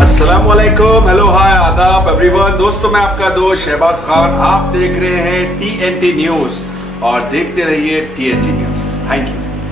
अस्सलाम वालेकुम, hello hi आदाब एवरीवन। दोस्तों मैं आपका दोस्त शहबाज खान, आप देख रहे हैं TNT न्यूज और देखते रहिए TNT न्यूज। Thank you.